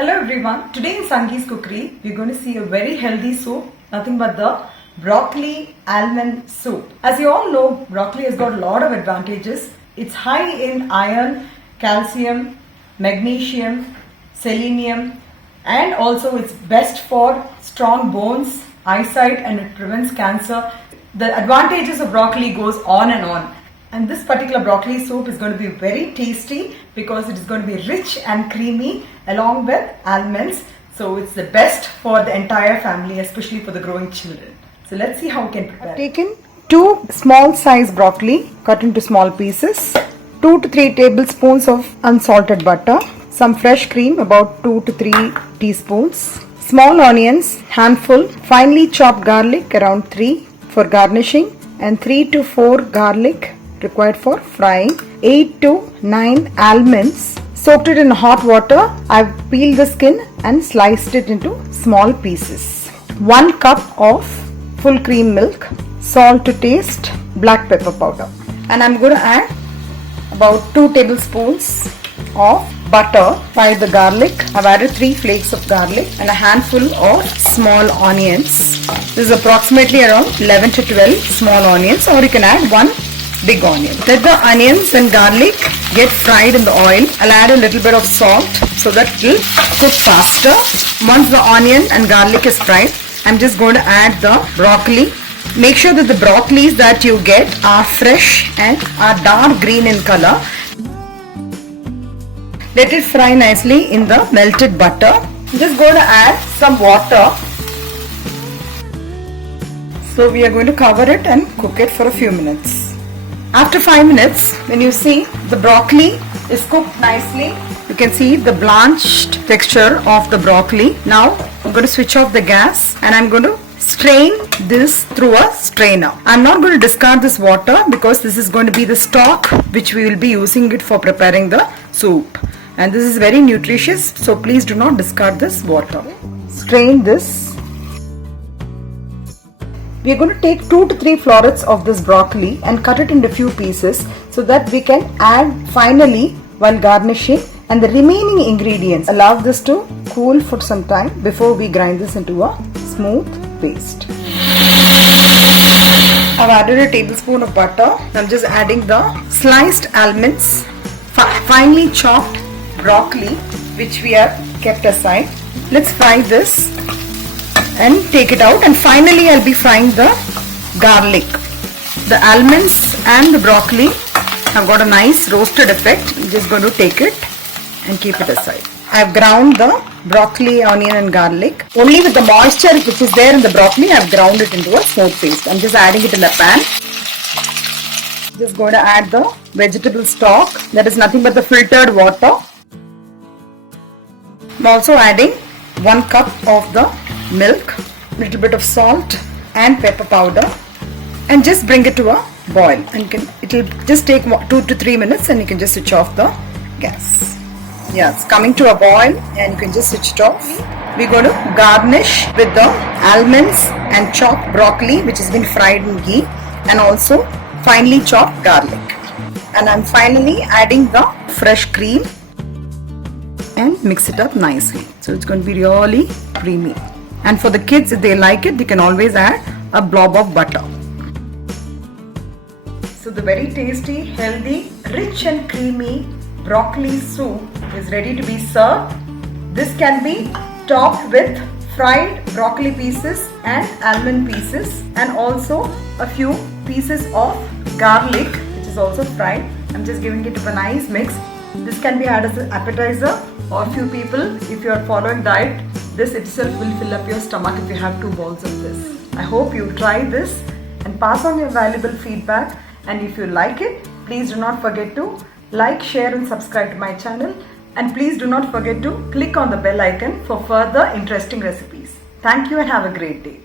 Hello everyone, today in Sangee's Cookery, we're going to see a very healthy soup, nothing but the broccoli almond soup. As you all know, broccoli has got a lot of advantages. It's high in iron, calcium, magnesium, selenium, and also it's best for strong bones, eyesight, and it prevents cancer. The advantages of broccoli goes on and on. And this particular broccoli soup is going to be very tasty because it is going to be rich and creamy along with almonds. So it's the best for the entire family, especially for the growing children. So let's see how we can prepare. I've taken 2 small size broccoli cut into small pieces, 2 to 3 tablespoons of unsalted butter, some fresh cream about 2 to 3 teaspoons, small onions, handful, finely chopped garlic around 3 for garnishing, and 3 to 4 garlic required for frying, 8 to 9 almonds, soaked it in hot water. I've peeled the skin and sliced it into small pieces. 1 cup of full cream milk, salt to taste, black pepper powder. And I'm going to add about 2 tablespoons of butter. Fry the garlic. I've added 3 flakes of garlic and a handful of small onions. This is approximately around 11 to 12 small onions, or you can add 1 big onion. Let the onions and garlic get fried in the oil. I'll add a little bit of salt so that it will cook faster. Once the onion and garlic is fried, I'm just going to add the broccoli. Make sure that the broccolis that you get are fresh and are dark green in color. Let it fry nicely in the melted butter. I'm just going to add some water. So we are going to cover it and cook it for a few minutes. After 5 minutes, when you see the broccoli is cooked nicely, you can see the blanched texture of the broccoli. Now I'm going to switch off the gas and I'm going to strain this through a strainer. I'm not going to discard this water because this is going to be the stock which we will be using it for preparing the soup. And this is very nutritious, so please do not discard this water. Strain this. We are going to take 2 to 3 florets of this broccoli and cut it into few pieces so that we can add finally while garnishing, and the remaining ingredients. Allow this to cool for some time before we grind this into a smooth paste. I've added a tablespoon of butter. I'm just adding the sliced almonds, finely chopped broccoli which we have kept aside. Let's fry this and take it out, and finally I'll be frying the garlic. The almonds and the broccoli have got a nice roasted effect. I'm just going to take it and keep it aside. I've ground the broccoli, onion and garlic. Only with the moisture which is there in the broccoli, I've ground it into a smooth paste. I'm just adding it in the pan. Just going to add the vegetable stock, that is nothing but the filtered water. I'm also adding 1 cup of the milk, little bit of salt and pepper powder, and just bring it to a boil, and it will just take 2 to 3 minutes and you can just switch off the gas. Yeah, it's coming to a boil and you can just switch it off. We're going to garnish with the almonds and chopped broccoli which has been fried in ghee, and also finely chopped garlic. And I'm finally adding the fresh cream and mix it up nicely. So it's going to be really creamy. And for the kids, if they like it, they can always add a blob of butter. So the very tasty, healthy, rich and creamy broccoli soup is ready to be served. This can be topped with fried broccoli pieces and almond pieces, and also a few pieces of garlic which is also fried. I'm just giving it a nice mix. This can be had as an appetizer, or few people, if you are following diet, this itself will fill up your stomach if you have 2 bowls of this. I hope you try this and pass on your valuable feedback, and if you like it, please do not forget to like, share and subscribe to my channel, and please do not forget to click on the bell icon for further interesting recipes. Thank you and have a great day.